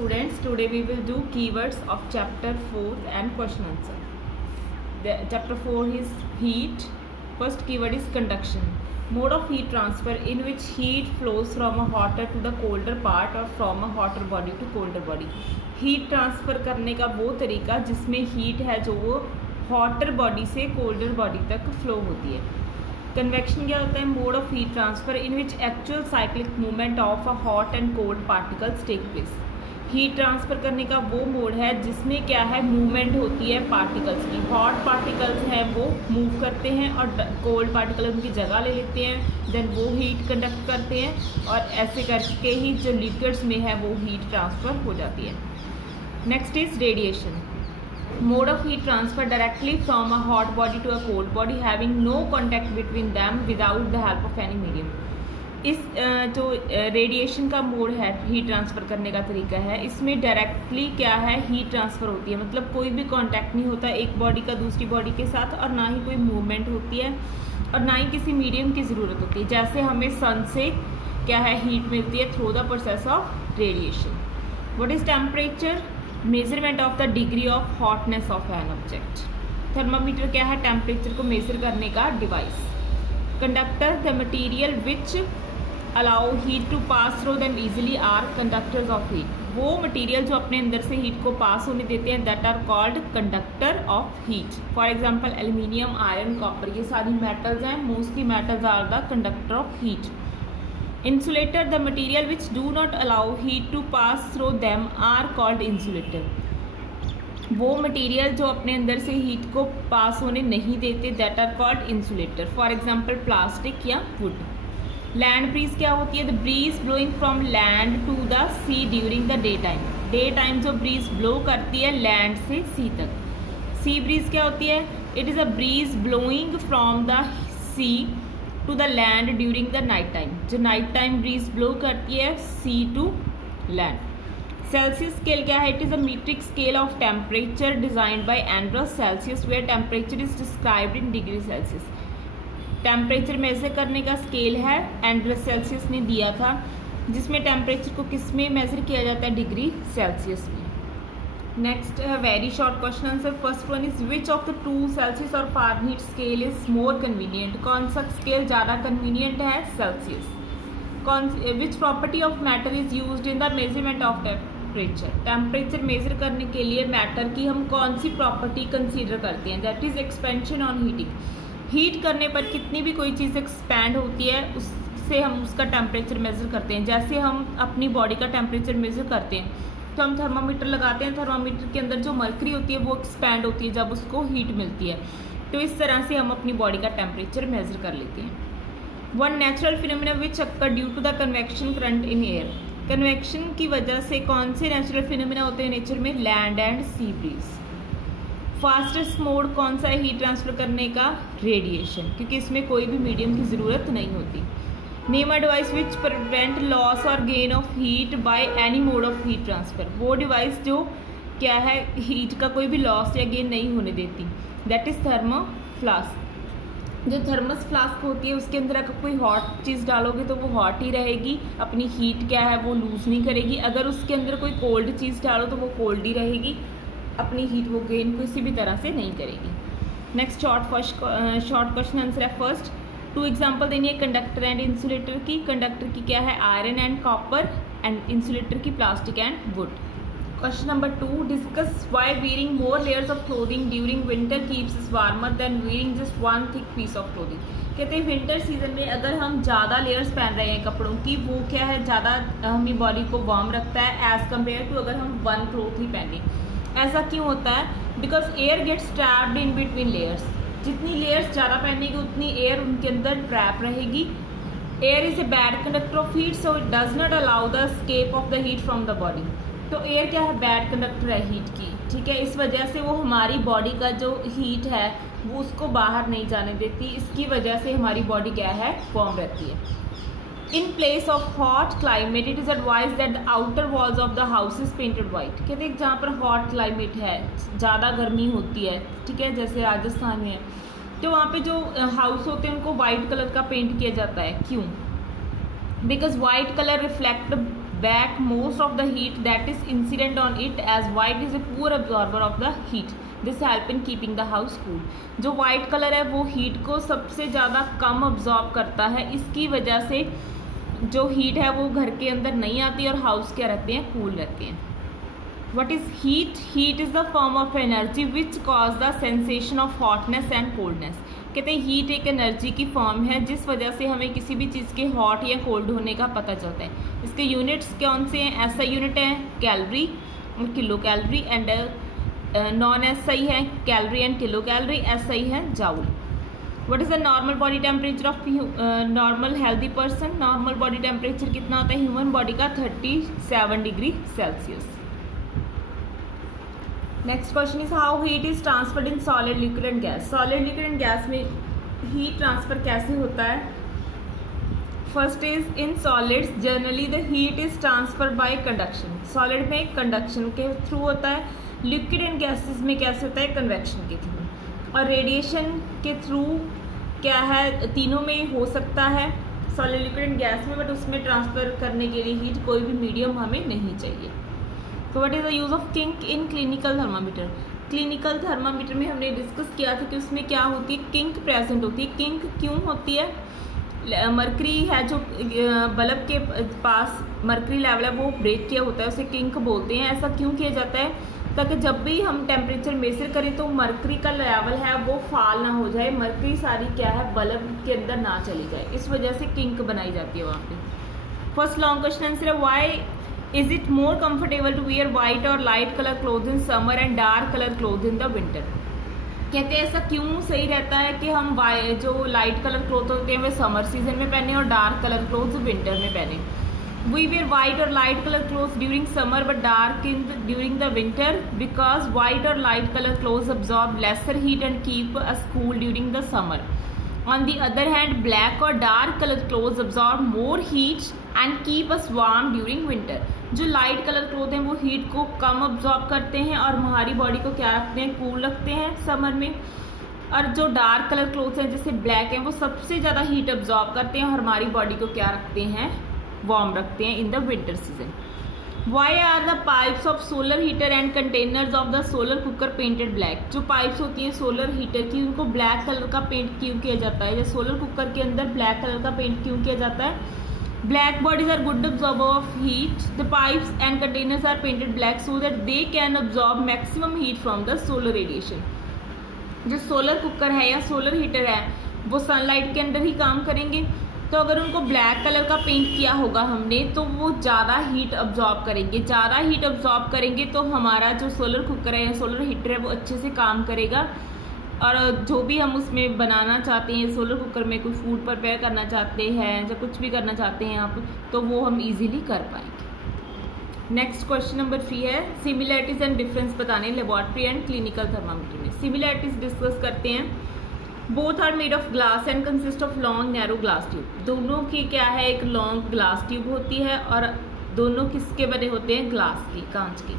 students, today we will do keywords of chapter 4 and question answer. Chapter 4 is heat. First keyword is conduction. Mode of heat transfer in which heat flows from a hotter to the colder part or from a hotter body to colder body. Heat transfer करने का वो तरीका जिसमें heat है जो वो hotter body से colder body तक flow होती है. कन्वेक्शन क्या होता है? Mode of heat transfer in which actual cyclic movement of a hot and cold particles take place. Heat transfer करने का वो मोड है जिसमें क्या है, मूवमेंट होती है पार्टिकल्स की. हॉट पार्टिकल्स हैं वो मूव करते हैं और कोल्ड पार्टिकल उनकी जगह ले लेते हैं, देन वो हीट कंडक्ट करते हैं और ऐसे करके ही जो लिक्विड्स में है वो हीट ट्रांसफ़र हो जाती है. Next is radiation. Mode of heat transfer directly from a hot body to a cold body having no contact between them without the help of any medium. इस जो रेडिएशन का mode है heat transfer करने का तरीका है, इसमें directly क्या है, हीट ट्रांसफ़र होती है. मतलब कोई भी कांटेक्ट नहीं होता एक बॉडी का दूसरी बॉडी के साथ और ना ही कोई मूवमेंट होती है और ना ही किसी मीडियम की ज़रूरत होती है. जैसे हमें सन से क्या है, हीट मिलती है through the process of radiation. What is temperature? Measurement of the degree of hotness of an object. Thermometer क्या है, टेम्परेचर को मेजर करने का device. Conductor the material which allow heat to pass through them easily are conductors of heat. वो material जो अपने अंदर से हीट को पास होने देते हैं that are called conductor of heat. For example aluminium, iron, copper, ये सारी मेटल्स हैं. Mostly metals are the conductor of heat. Insulator the material which do not allow heat to pass through them are called insulator. वो material जो अपने अंदर से heat को पास होने नहीं देते that are called insulator. For example plastic या वुड. लैंड ब्रीज क्या होती है? The breeze blowing from land to the sea during the day time. Day time जो ब्रीज ब्लो करती है लैंड से सी तक. सी ब्रीज क्या होती है? It is a breeze blowing from the sea to the land during the night time. जो night time breeze blow करती है sea to land. Celsius scale क्या है? It is a metric scale of temperature designed by Anders Celsius where temperature is described in degree Celsius. Temperature measure करने का scale है, एंड्रस Celsius ने दिया था, जिसमें टेम्परेचर को किस में मेजर किया जाता है? डिग्री सेल्सियस में. नेक्स्ट है very short question answer. First one is which of the two Celsius और फारेनहीट स्केल इज मोर कन्वीनियंट. कौन सा स्केल ज़्यादा कन्वीनियंट है? Celsius. Which property of matter is used in the measurement of temperature. Temperature measure करने के लिए matter की हम कौन सी प्रॉपर्टी कंसीडर करते हैं? That is expansion on heating. Heat करने पर कितनी भी कोई चीज़ एक्सपैंड होती है उससे हम उसका टेम्परेचर मेजर करते हैं. जैसे हम अपनी बॉडी का टेम्परेचर मेजर करते हैं तो हम थर्मामीटर लगाते हैं, थर्मामीटर के अंदर जो मर्करी होती है वो एक्सपैंड होती है जब उसको हीट मिलती है. तो इस तरह से हम अपनी बॉडी का टेम्परेचर मेजर कर लेते हैं. One natural phenomena which occur due to the convection current in air. Convection की वजह से कौन से नेचुरल फिनोमिना होते हैं नेचर में? Land and sea breeze. Fastest mode कौन सा है हीट ट्रांसफ़र करने का? रेडिएशन, क्योंकि इसमें कोई भी मीडियम की ज़रूरत नहीं होती. Name a device which prevent loss और gain of heat by any mode of heat transfer. वो डिवाइस जो क्या है, हीट का कोई भी लॉस या गेन नहीं होने देती. That is thermo flask. जो थर्मस फ्लास्क होती है उसके अंदर अगर कोई हॉट चीज़ डालोगे तो वो हॉट ही रहेगी, अपनी हीट क्या है वो लूज़ नहीं करेगी. अगर उसके अंदर कोई कोल्ड चीज़ डालो तो वो कोल्ड ही रहेगी, अपनी हीट वो गेन किसी भी तरह से नहीं करेगी. नेक्स्ट शॉर्ट क्वेश्चन आंसर है. फर्स्ट टू एग्जाम्पल देनी है कंडक्टर एंड इंसुलेटर की. कंडक्टर की क्या है? Iron and copper and insulator की plastic and wood. Question number 2 discuss why wearing more layers of clothing during winter keeps us warmer than wearing just one thick piece of clothing. कहते हैं winter season में अगर हम ज़्यादा layers पहन रहे हैं कपड़ों की, वो क्या है, ज़्यादा हमें बॉडी को वार्म रखता है एज़ कम्पेयर टू अगर हम वन क्लोथ ही पहने. ऐसा क्यों होता है? Because air gets trapped in between layers. जितनी लेयर्स ज़्यादा पहनेगी उतनी एयर उनके अंदर ट्रैप रहेगी. Air is a bad conductor of heat so it does not allow the escape of the heat from the body. तो एयर क्या है? बैड कंडक्टर है हीट की. ठीक है, इस वजह से वो हमारी बॉडी का जो हीट है वो उसको बाहर नहीं जाने देती. इसकी वजह से हमारी बॉडी क्या है, वार्म रहती है. In place of hot climate it is advise that the outer walls of the house is painted white. कहते हैं जहाँ पर हॉट क्लाइमेट है, ज़्यादा गर्मी होती है, ठीक है, जैसे राजस्थान में है, तो वहाँ पे जो हाउस होते हैं उनको वाइट कलर का पेंट किया जाता है. क्यों? Because white colour reflect back most of the heat that is incident on it, as white is a poor absorber of the heat. This help in keeping the house cool. जो white colour है वो heat को सबसे ज़्यादा कम absorb करता है, इसकी वजह से जो हीट है वो घर के अंदर नहीं आती और हाउस क्या रहते हैं, कूल रहते हैं. What is heat? Heat is the form of energy which cause the sensation of hotness and coldness. कहते हैं हीट एक एनर्जी की फॉर्म है जिस वजह से हमें किसी भी चीज़ के हॉट या कोल्ड होने का पता चलता है. इसके यूनिट्स कौन से हैं? एसआई यूनिट है कैलोरी और kilo calorie, and non SI है calorie and kilo calorie, SI है joule. What is the normal body temperature of normal healthy person? Normal body temperature कितना होता है ह्यूमन बॉडी का? 37 degree Celsius. Next question is how heat is transferred in solid, liquid and gas. Solid, liquid and gas में heat transfer कैसे होता है? First is in solids generally the heat is transfer by conduction. Solid में conduction के through होता है. Liquid and gases में कैसे होता है? कन्वेक्शन के थ्रू. और रेडिएशन के थ्रू क्या है? तीनों में हो सकता है, सॉलिड, लिक्विड एंड गैस में, बट उसमें ट्रांसफ़र करने के लिए हीट कोई भी मीडियम हमें नहीं चाहिए. तो what is the use of kink in clinical thermometer? Clinical thermometer में हमने डिस्कस किया था कि उसमें क्या होती है, किंक प्रेजेंट होती है. किंक क्यों होती है? मरकरी है जो बल्ब के पास मरकरी लेवल है वो ब्रेक किया होता है, उसे किंक बोलते हैं. ऐसा क्यों किया जाता है? ताकि जब भी हम टेम्परेचर मेजर करें तो मरकरी का लेवल है वो फॉल ना हो जाए, मरकरी सारी क्या है बल्ब के अंदर ना चली जाए, इस वजह से किंक बनाई जाती है वहाँ पे. फर्स्ट लॉन्ग क्वेश्चन आंसर है why is it more comfortable to wear white और light colour cloth in summer and dark colour cloth in the winter. कहते हैं ऐसा क्यों सही रहता है कि हम जो लाइट कलर क्लोथ होते हैं वे समर सीजन में पहने और डार्क कलर क्लोथ विंटर में पहने. We wear white or light color clothes during summer but dark during the winter because white or light color clothes absorb lesser heat and keep us cool during the summer. On the other hand, black or dark color clothes absorb more heat and keep us warm during winter. जो light colour cloth हैं वो heat को कम absorb करते हैं और हमारी body को क्या रखते हैं, कूल रखते हैं समर में. और जो डार्क कलर क्लोथ्स हैं जैसे ब्लैक हैं वो सबसे ज़्यादा हीट अब्जॉर्ब करते हैं और हमारी बॉडी को क्या रखते हैं, वार्म रखते हैं in the winter season. Why are the pipes of solar heater and containers of the solar cooker painted black? जो पाइप्स होती हैं सोलर हीटर की उनको ब्लैक कलर का पेंट क्यों किया जाता है, या सोलर कुकर के अंदर ब्लैक कलर का पेंट क्यों किया जाता है? Black bodies are good absorber of heat. The pipes and containers are painted black so that they can absorb maximum heat from the solar radiation. जो सोलर कुकर है या सोलर हीटर है वो सनलाइट के अंदर ही काम करेंगे, तो अगर उनको ब्लैक कलर का पेंट किया होगा हमने तो वो ज़्यादा हीट अब्जॉर्ब करेंगे. ज़्यादा हीट अब्जॉर्ब करेंगे तो हमारा जो सोलर कुकर है या सोलर हीटर है वो अच्छे से काम करेगा और जो भी हम उसमें बनाना चाहते हैं, सोलर कुकर में कोई फूड प्रिपेयर करना चाहते हैं या कुछ भी करना चाहते हैं आप, तो वो हम इजीली कर पाएंगे. नेक्स्ट क्वेश्चन नंबर 3 है सिमिलैरिटीज़ एंड डिफरेंस बताने लेबॉर्ट्री एंड क्लिनिकल थर्मामीटर में. सिमिलैरिटीज़ डिस्कस करते हैं. Both are made of glass and consist of long narrow glass tube. दोनों की क्या है, एक लॉन्ग ग्लास ट्यूब होती है और दोनों किसके बने होते हैं, ग्लास की, कांच की.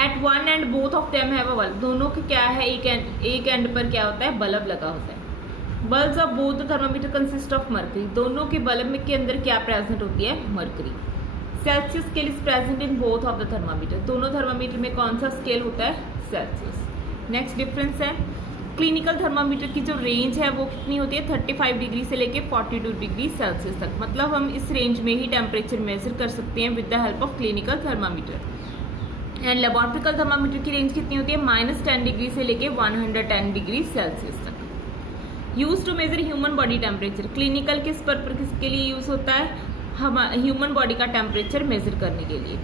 At one end both of them have a bulb. दोनों के क्या है, एक एंड पर क्या होता है, बल्ब लगा होता है. Bulbs of both the thermometer consist of mercury. दोनों के बल्ब के अंदर क्या प्रेजेंट होती है, mercury. Celsius scale is present in both of the thermometer. दोनों थर्मामीटर में कौन सा स्केल होता है, सेल्सियस. नेक्स्ट डिफरेंस है क्लिनिकल थर्मामीटर की जो रेंज है वो कितनी होती है, 35 डिग्री से लेके 42 डिग्री सेल्सियस तक. मतलब हम इस रेंज में ही टेम्परेचर मेजर कर सकते हैं with the help of clinical thermometer. And laboratory thermometer की रेंज कितनी होती है, -10 डिग्री से लेके 110 डिग्री सेल्सियस तक. Use to measure human body temperature. Clinical किस पर्पस के लिए यूज़ होता है, हम ह्यूमन बॉडी का टेम्परेचर मेजर करने के लिए.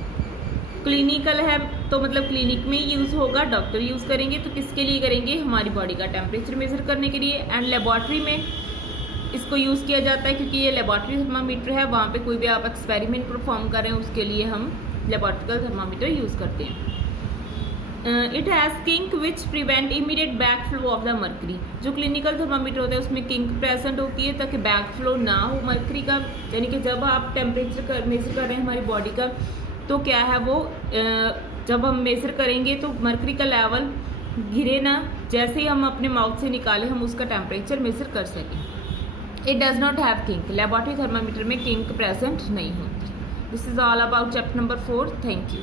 क्लिनिकल है तो मतलब क्लिनिक में यूज़ होगा, डॉक्टर यूज़ करेंगे, तो किसके लिए करेंगे, हमारी बॉडी का टेम्परेचर मेजर करने के लिए. एंड लेबॉर्ट्री में इसको यूज़ किया जाता है क्योंकि ये लेबॉर्ट्री थर्मामीटर है, वहाँ पे कोई भी आप एक्सपेरिमेंट परफॉर्म करें उसके लिए हम लेबॉर्ट्रिकल थर्मामीटर यूज़ करते हैं. It has kink which prevent immediate back flow of the mercury. जो क्लिनिकल थर्मामीटर होता है उसमें किंक प्रेजेंट होती है ताकि बैक फ्लो ना हो मर्करी का, यानी कि जब आप टेम्परेचर मेजर कर रहे हैं हमारी बॉडी का तो क्या है वो जब हम मेजर करेंगे तो मर्करी का लेवल गिरे ना, जैसे ही हम अपने माउथ से निकालें हम उसका टेम्परेचर मेजर कर सकें. It does not have kink. Laboratory thermometer में किंक प्रेजेंट नहीं होती. This is all about chapter number 4. Thank you.